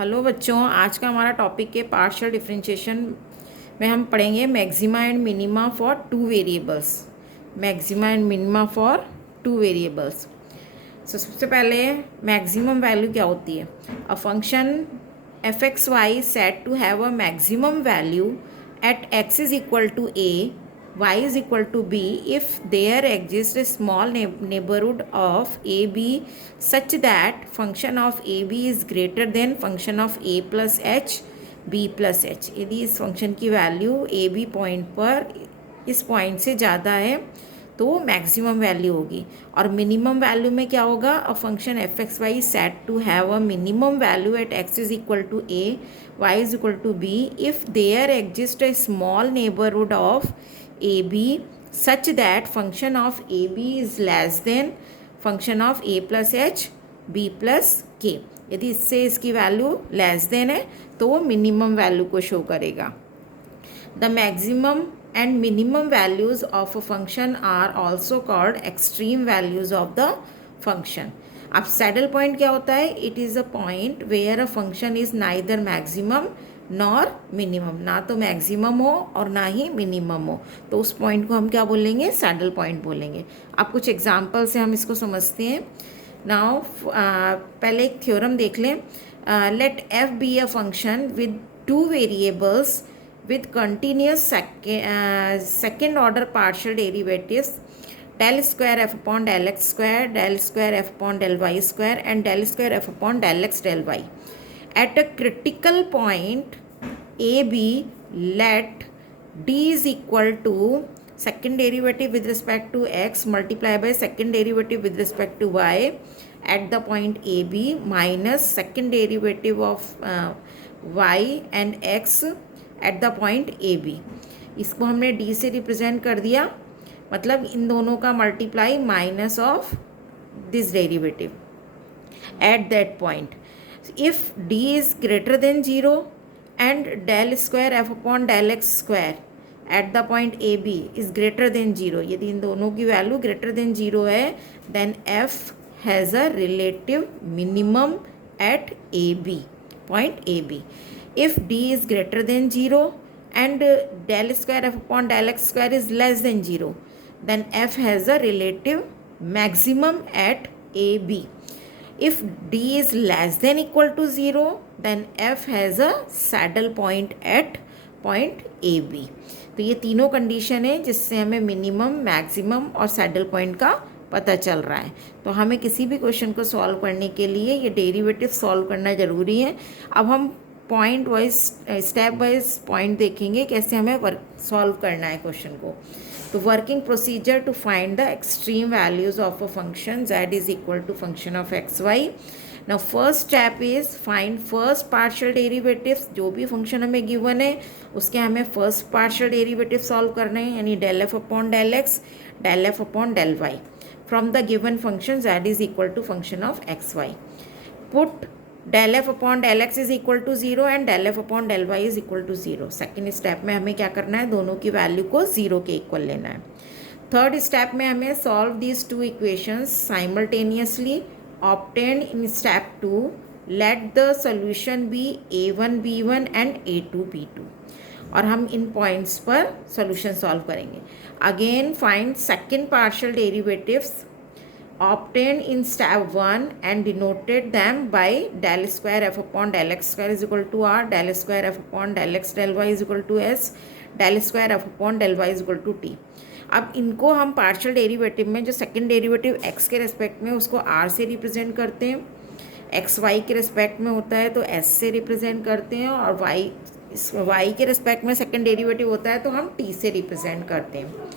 Hello बच्चों, आज का हमारा टॉपिक है पार्शियल डिफरेंशिएशन में हम पढ़ेंगे maxima and minima for two variables. Maxima and minima for two variables. सबसे पहले मैक्सिमम वैल्यू क्या होती है? A function f x y set to have a maximum value at x is equal to a, y is equal to b if there exists a small neighborhood of ab such that function of ab is greater than function of a plus h b plus h। यदि इस function की value A B point पर इस point से ज़्यादा है तो maximum value होगी। और मिनिमम वैल्यू में क्या होगा? A function f x y set to have a minimum value at x is equal to a, y is equal to b if there exist a small neighbourhood of AB such that function of AB is less than function of A plus H B plus K। यदि इससे इसकी value less than है तो वो minimum value को show करेगा। The maximum and minimum values of a function are also called extreme values of the function. अब saddle point क्या होता है? It is a point where a function is neither maximum nor minimum, ना तो maximum हो और ना ही minimum हो, तो उस पॉइंट को हम क्या बोलेंगे? सैडल पॉइंट बोलेंगे। अब कुछ एग्जांपल से हम इसको समझते हैं। नाउ पहले एक थ्योरम देख लें। Let f be a function with two variables with continuous second order partial derivatives del square f upon del x square, del square f upon del y square and del square f upon del x del y. At a critical point a b, let d is equal to second derivative with respect to x multiplied by second derivative with respect to y at the point a b minus second derivative of y and x at the point A b. इसको हमने D से represent कर दिया, मतलब इन दोनों का multiply minus of this derivative at that point. If d is greater than zero and del square f upon del x square at the point A b is greater than zero, यदि इन दोनों की वैल्यू greater than zero है then F has a relative minimum at A B, point A b. If d is greater than 0 and del square f upon del x square is less than 0, then f has a relative maximum at AB. If d is less than equal to 0, then f has a saddle point at point AB। तो ये तीनों condition है जिससे हमें minimum, maximum और saddle point का पता चल रहा है। तो हमें किसी भी क्वेश्चन को सॉल्व करने के लिए ये डेरिवेटिव सॉल्व करना ज़रूरी है। अब हम point wise, step wise point देखेंगे कैसे हमें वर्क सॉल्व करना है क्वेश्चन को। तो working procedure to find the extreme values of a function z is equal to function of x y. Now first step is find first partial derivatives. जो भी function हमें गिवन है उसके हमें फर्स्ट पार्शियल डेरिवेटिव सॉल्व करने हैं, यानी del F upon del x, del F upon del y from the given function z is equal to function of x y. Put del f upon del x is equal to 0 and del f upon del y is equal to 0। Second step में हमें क्या करना है? दोनों की value को 0 के equal लेना है। थर्ड स्टेप में हमें solve these two equations simultaneously obtained in step 2। Let the solution be a1 b1 and a2 b2 और हम इन पॉइंट्स पर सॉल्यूशन सॉल्व करेंगे। Again find second partial derivatives obtained in step 1 and denoted them by del square f upon del x square is equal to r, del square f upon del x del y is equal to s, del square f upon del y is equal to t। अब इनको हम partial derivative में जो second derivative x के respect में उसको r से represent करते हैं, x y के रिस्पेक्ट में होता है तो s से रिप्रेजेंट करते हैं, और y के रिस्पेक्ट में सेकंड डेरिवेटिव होता है तो हम t से रिप्रेजेंट करते हैं।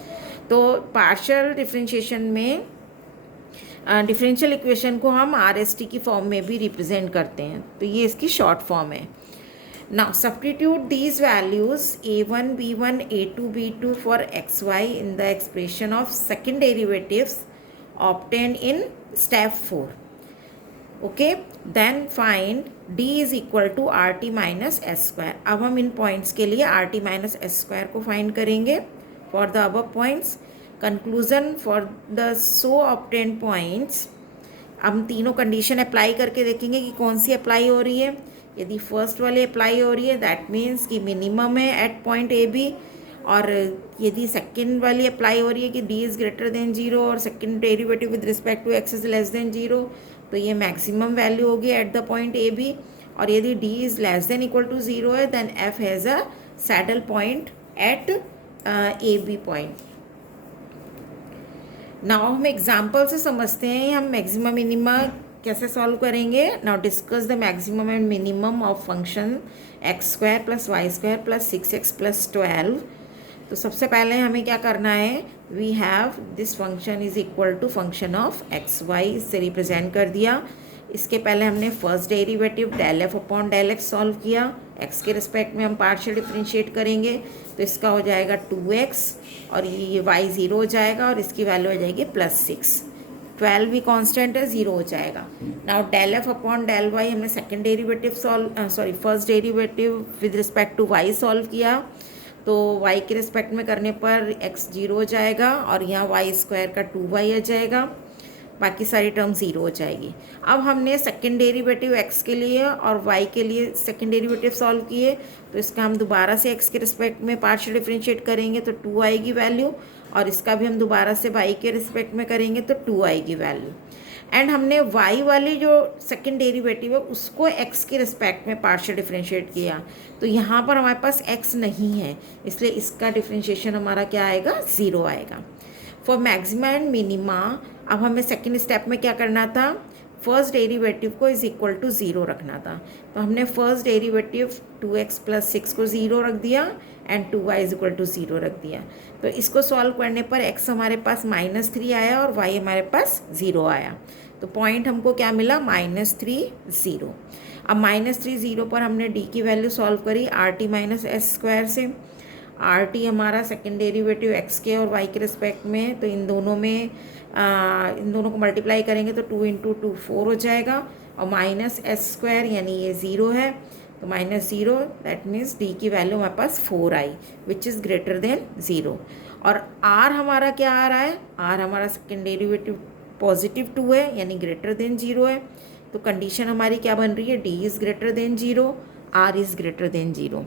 तो पार्शियल डिफरेंशिएशन में डिफरेंशियल इक्वेशन को हम आर एस टी की फॉर्म में भी रिप्रेजेंट करते हैं, तो ये इसकी शॉर्ट फॉर्म है। Now substitute these values a1 b1 a2 b2 for x y in the expression of second derivatives obtained in step 4। Okay, then find d is equal to r t minus s square. अब हम इन points के लिए r t minus s square को find करेंगे for the above points. Conclusion for the so obtained points, हम तीनों condition apply करके देखेंगे कि कौन सी अप्लाई हो रही है। यदि फर्स्ट वाली अप्लाई हो रही है दैट मीन्स कि मिनिमम है एट पॉइंट ए बी, और यदि सेकेंड वाली अप्लाई हो रही है कि D is greater than zero और second derivative with respect to x is less than zero, तो ये मैक्सिमम वैल्यू होगी at the point A B. और यदि D is less than equal to zero है then F has a saddle point at A B point. Now हम example से समझते हैं हम मैक्सिमम मिनिमा कैसे सॉल्व करेंगे। Now discuss the maximum and minimum of function x square plus y square plus 6x plus 12। तो सबसे पहले हमें क्या करना है, we have this function is equal to function of x y, इससे रिप्रेजेंट कर दिया। इसके पहले हमने first derivative del F upon del x solve किया, एक्स के रिस्पेक्ट में हम पार्शियल डिफरेंशिएट करेंगे तो इसका हो जाएगा 2x और ये y ज़ीरो हो जाएगा और इसकी वैल्यू हो जाएगी +6। 12 भी कांस्टेंट है, ज़ीरो हो जाएगा। Now del F upon del Y हमने second derivative first derivative with respect to y solve किया, तो y के रिस्पेक्ट में करने पर x ज़ीरो हो जाएगा और यहाँ वाई स्क्वायर का 2y आ जाएगा, बाकी सारी टर्म ज़ीरो हो जाएगी। अब हमने सेकेंड डेरिवेटिव x के लिए और y के लिए सेकेंड डेरिवेटिव सॉल्व किए, तो इसका हम दोबारा से x के रिस्पेक्ट में पार्शियल डिफरेंशिएट करेंगे तो 2 आएगी वैल्यू, और इसका भी हम दोबारा से y के रिस्पेक्ट में करेंगे तो 2 आएगी वैल्यू। एंड हमने y वाली जो सेकेंड डेरिवेटिव है उसको x के रिस्पेक्ट में पार्शियल डिफरेंशिएट किया, तो यहाँ पर हमारे पास x नहीं है, इसलिए इसका डिफरेंशिएशन हमारा क्या आएगा, ज़ीरो आएगा। फॉर मैक्सिमा एंड मिनिमा अब हमें सेकेंड स्टेप में क्या करना था, फर्स्ट डेरिवेटिव को इज इक्वल टू ज़ीरो रखना था। तो हमने फर्स्ट डेरिवेटिव 2x प्लस 6 को ज़ीरो रख दिया and 2y is equal to zero रख दिया। तो इसको सॉल्व करने पर x हमारे पास -3 आया और y हमारे पास 0 आया, तो पॉइंट हमको क्या मिला, -3 0। अब -3 0 पर हमने d की वैल्यू सॉल्व करी rt माइनस एस स्क्वायर से। rt हमारा सेकेंड डेरिवेटिव x के और y के रिस्पेक्ट में, तो इन दोनों को मल्टीप्लाई करेंगे तो 2 × 2 4 हो जाएगा, और माइनस एस स्क्वायर यानी ये ज़ीरो है, तो -0 दैट मीन्स d की वैल्यू हमारे पास 4 आई विच इज़ ग्रेटर देन 0। और r हमारा क्या आ रहा है, r हमारा सेकेंड डेरिवेटिव +2 है यानी ग्रेटर देन 0 है, तो कंडीशन हमारी क्या बन रही है, d is greater then 0, r is greater then 0,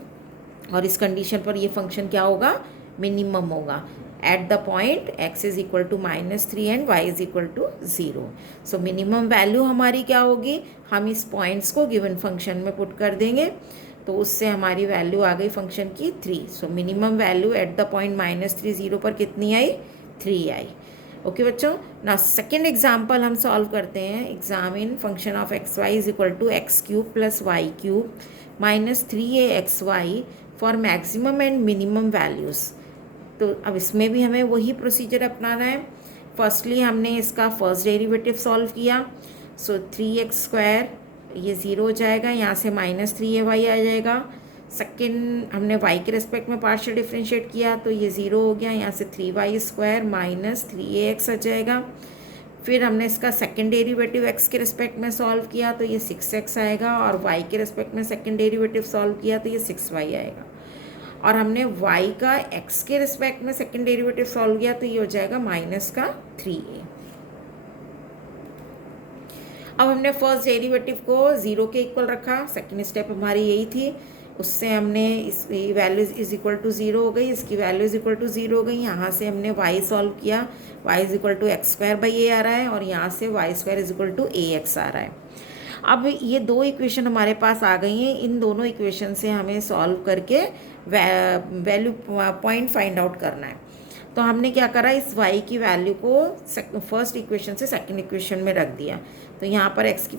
और इस कंडीशन पर ये फंक्शन क्या होगा, मिनिमम होगा at the point x is equal to -3 and y is equal to 0। So minimum value हमारी क्या होगी, हम इस पॉइंट्स को गिवन फंक्शन में पुट कर देंगे, तो उससे हमारी वैल्यू आ गई फंक्शन की 3। सो minimum value eight the point -3 0 पर कितनी आई, 3 आई। ओके बच्चों, ना सेकेंड एग्जाम्पल हम सॉल्व करते हैं। Examine function of x y is equal to x³ + y³ -3aXy for maximum and minimum values. तो अब इसमें भी हमें वही प्रोसीजर अपनाना है। फर्स्टली हमने इसका फर्स्ट डेरिवेटिव सॉल्व किया, सो 3x² ये ज़ीरो हो जाएगा, यहाँ से -3ay आ जाएगा। सेकेंड हमने y के रिस्पेक्ट में पार्शियल डिफरेंशिएट किया तो ये ज़ीरो हो गया, यहाँ से 3y² -3ax आ जाएगा। फिर हमने इसका सेकेंड डेरिवेटिव x के रिस्पेक्ट में सॉल्व किया तो ये 6x आएगा, और y के रिस्पेक्ट में सेकेंड डेरिवेटिव सॉल्व किया तो ये 6y आएगा। और हमने y का x के रिस्पेक्ट में सेकेंड डेरिवेटिव सॉल्व किया तो ये हो जाएगा -3a। अब हमने फर्स्ट डेरिवेटिव को 0 के इक्वल रखा, सेकेंड स्टेप हमारी यही थी, उससे हमने इस वैल्यू इज इक्वल टू 0 हो गई, इसकी वैल्यू इज इक्वल टू 0 हो गई। यहाँ से हमने y सॉल्व किया, y is equal to x² आ रहा है, और यहाँ से y² is equal to ax आ रहा है। अब ये दो इक्वेशन हमारे पास आ गई हैं, इन दोनों इक्वेशन से हमें सॉल्व करके वैल्यू पॉइंट फाइंड आउट करना है। तो हमने क्या करा, इस y की वैल्यू को फर्स्ट इक्वेशन से सेकंड इक्वेशन में रख दिया, तो यहाँ पर x⁴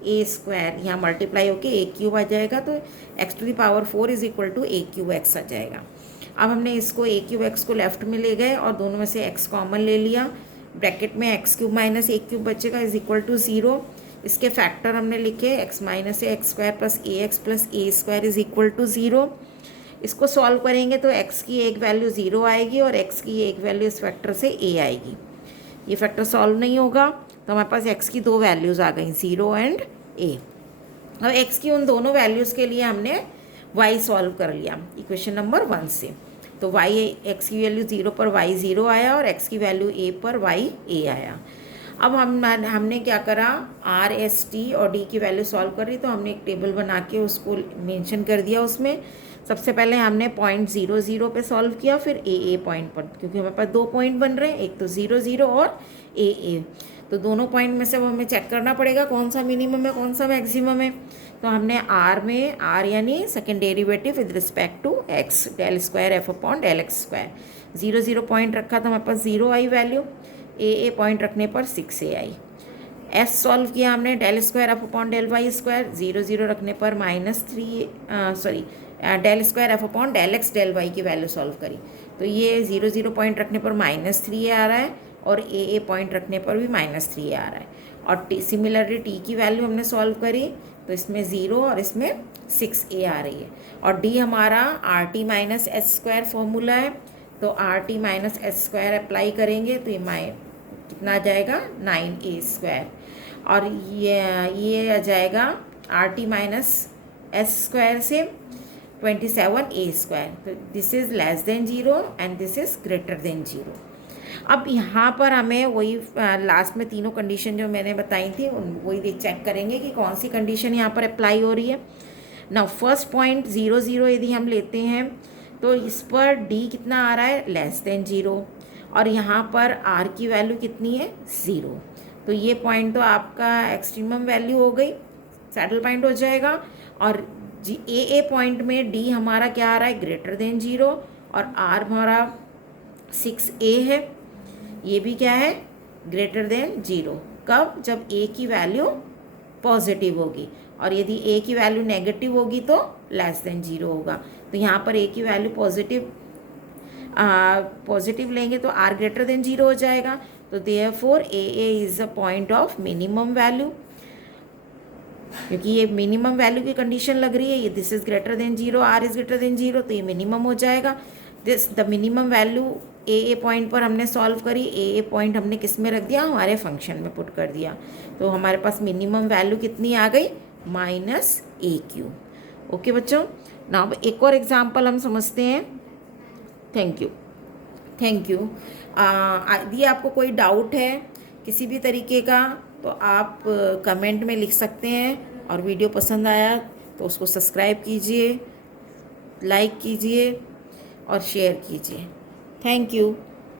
a² यहाँ मल्टीप्लाई होके a³ आ जाएगा, तो x⁴ is equal to a³ आ जाएगा। अब हमने इसको a³ को लेफ्ट में ले गए और दोनों में से x कॉमन ले लिया, ब्रैकेट में x³ माइनस a³ बचेगा इज इक्वल टू 0। इसके फैक्टर हमने लिखे x - ax² plus ax plus a² is equal to 0। इसको सॉल्व करेंगे तो x की एक वैल्यू 0 आएगी और x की एक वैल्यू इस फैक्टर से a आएगी। ये फैक्टर सॉल्व नहीं होगा, तो हमारे पास x की दो वैल्यूज़ आ गई, 0 एंड a। अब x की उन दोनों वैल्यूज़ के लिए हमने y सॉल्व कर लिया इक्वेशन नंबर 1 से। तो x की वैल्यू 0 पर y 0 आया और x की वैल्यू a पर y a आया। अब हमने क्या करा, आर एस टी और डी की वैल्यू सॉल्व कर रही, तो हमने एक टेबल बना के उसको मेंशन कर दिया। उसमें सबसे पहले हमने 0.00 पे सॉल्व किया, फिर ए पॉइंट पर, क्योंकि हमारे पास 2 पॉइंट बन रहे हैं, एक तो 0 और ए। तो दोनों पॉइंट में से वो हमें चेक करना पड़ेगा कौन सा मिनिमम है कौन सा मैक्सिमम है। तो हमने आर में, आर यानी second derivative with respect to x, del square f upon del x square. 0 point रखा तो हमारे पास 0 आई वैल्यू, ए पॉइंट रखने पर 6 आई। एस सॉल्व किया हमने, del square f upon del y square, 0 रखने पर -3 del square f upon del x del y की वैल्यू सॉल्व करी। तो ये 0 पॉइंट रखने पर -3 आ रहा है, और ए पॉइंट रखने पर भी -3 आ रहा है। और सिमिलरली टी की वैल्यू हमने सॉल्व करी, तो इसमें 0 और इसमें 6a आ रही है। और डी हमारा are t minus H square formula है, तो are t minus H square apply करेंगे तो ये कितना आ जाएगा, 9a स्क्वायर। और ये आ जाएगा are t minus H square से 27a स्क्वायर। तो this is less then 0 and this is greater then 0। अब यहाँ पर हमें वही लास्ट में तीनों कंडीशन जो मैंने बताई थी वही चेक करेंगे कि कौन सी कंडीशन यहाँ पर अप्लाई हो रही है। ना फर्स्ट पॉइंट 0 यदि हम लेते हैं तो इस पर डी कितना आ रहा है, लेस देन 0, और यहाँ पर आर की वैल्यू कितनी है, 0। तो ये पॉइंट तो आपका एक्सट्रीमम वैल्यू हो गई, सैडल पॉइंट हो जाएगा। और ए पॉइंट में डी हमारा क्या आ रहा है, ग्रेटर देन 0, और आर हमारा 6a है, ये भी क्या है, ग्रेटर देन 0। कब, जब a की वैल्यू पॉजिटिव होगी, और यदि a की वैल्यू नेगेटिव होगी तो लेस देन 0 होगा। तो यहाँ पर a की वैल्यू पॉजिटिव लेंगे तो r ग्रेटर देन 0 हो जाएगा। तो therefore a is a point of minimum value, क्योंकि ये मिनिमम वैल्यू की कंडीशन लग रही है, ये this is greater then 0, r is greater then 0, तो ये मिनिमम हो जाएगा। This the minimum value A point पर हमने सॉल्व करी, ए पॉइंट हमने किस में रख दिया, हमारे फंक्शन में पुट कर दिया। तो हमारे पास मिनिमम वैल्यू कितनी आ गई, -a³। ओके बच्चों, ना अब एक और एग्जांपल हम समझते हैं। Thank you. यदि आपको कोई डाउट है किसी भी तरीके का तो आप कमेंट में लिख सकते हैं, और वीडियो पसंद आया तो उसको सब्सक्राइब कीजिए, लाइक कीजिए और शेयर कीजिए। Thank you.